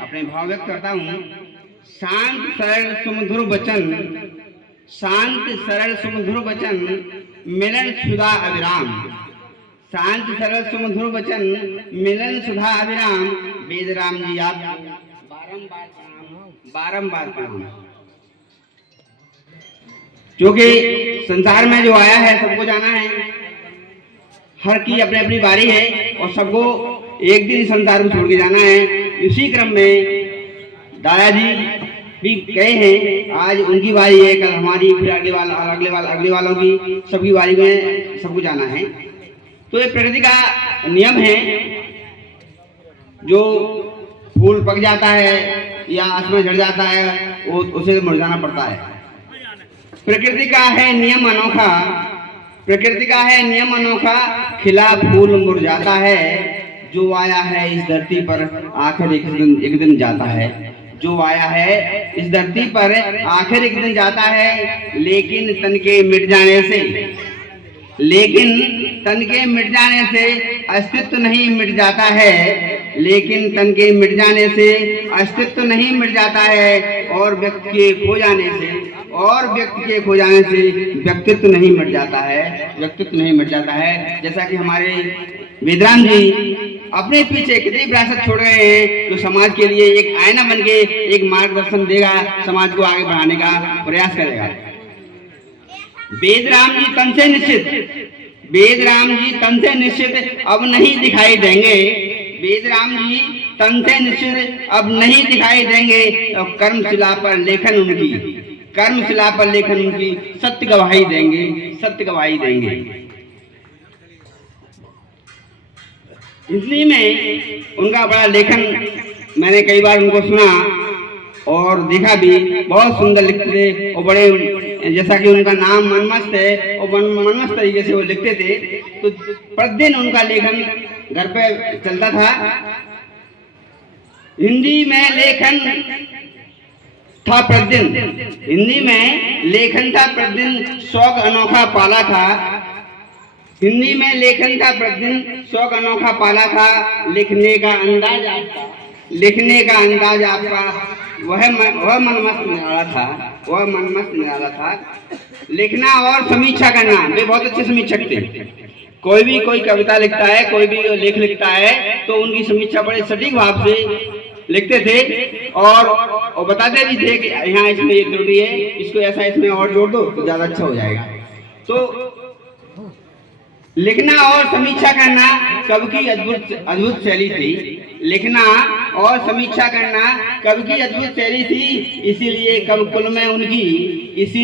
अपने भाव व्यक्त करता हूँ। शांत सरल सुमधुर वचन, शांत सरल सुमधुर वचन, मिलन सुधा अविराम। शांत सरल सुमधुर वचन, मिलन सुधा अविराम। वेद राम जी आप बारंबार प्रणाम, बारंबार प्रणाम। क्योंकि संसार में जो आया है सबको जाना है, हर की अपनी अपनी बारी है और सबको एक दिन संसार में छोड़ के जाना है। इसी क्रम में दादाजी भी गए हैं, आज उनकी बारी है, कल हमारी, फिर अगले वालों की, सबकी बारी में सबको जाना है। तो ये प्रकृति का नियम है, जो फूल पक जाता है या आसमान झड़ जाता है वो उसे मुरझाना पड़ता है। प्रकृति का है नियम अनोखा, प्रकृति का है नियम अनोखा, खिला फूल मुरझाता है। जो आया है इस धरती पर आखिर एक दिन जाता है। जो आया है इस धरती पर आखिर एक दिन जाता है। लेकिन तन के मिट जाने से, लेकिन तन के मिट जाने से अस्तित्व नहीं मिट जाता है। लेकिन तन के मिट जाने से अस्तित्व नहीं मिट जाता है। और व्यक्ति के खो जाने से, और व्यक्ति के खो जाने से व्यक्तित्व नहीं मिट जाता है, व्यक्तित्व नहीं मिट जाता है। जैसा कि हमारे वेदराम जी अपने पीछे कितनी विरासत छोड़ गए हैं, जो समाज के लिए एक आईना बन के एक मार्गदर्शन देगा, समाज को आगे बढ़ाने का प्रयास करेगा। वेद राम जी तन से निश्चित, वेद राम जी तन से निश्चित अब नहीं दिखाई देंगे। वेद राम जी तन से निश्चित अब नहीं दिखाई देंगे। और कर्मशिला पर लेखन उनकी, कर्मशिला पर लेखन उनकी सत्य गवाही देंगे, सत्य गवाही देंगे। इसलिए मैं उनका बड़ा लेखन मैंने कई बार उनको सुना और देखा भी, बहुत सुंदर लिखते थे और बड़े, जैसा कि उनका नाम मनमस्त है और मनमस्त तरीके से वो लिखते थे। तो प्रतिदिन उनका लेखन घर पे चलता था। हिंदी में लेखन था प्रतिदिन, हिंदी में लेखन था प्रतिदिन, शौक अनोखा पाला था। हिंदी में लेखन था प्रतिदिन, शौक अनोखा पाला था। लिखने का अंदाज आपका, लिखने का अंदाज आपका वह मनमस्त निराला था, वह मनमस्त निराला था। लिखना और समीक्षा करना, वे बहुत अच्छे समीक्षक थे। कोई भी कोई कविता लिखता है, कोई भी लेख लिखता है तो उनकी समीक्षा बड़े सटीक भाव से लिखते थे और बताते भी थे कि यहाँ इसमें ये त्रुटि है, इसको ऐसा इसमें और जोड़ दो तो ज्यादा अच्छा हो जाएगा। तो लिखना और समीक्षा करना कवि की अद्भुत शैली थी। लिखना और समीक्षा करना कवि की अद्भुत शैली थी। इसीलिए कवि कुल में उनकी इसी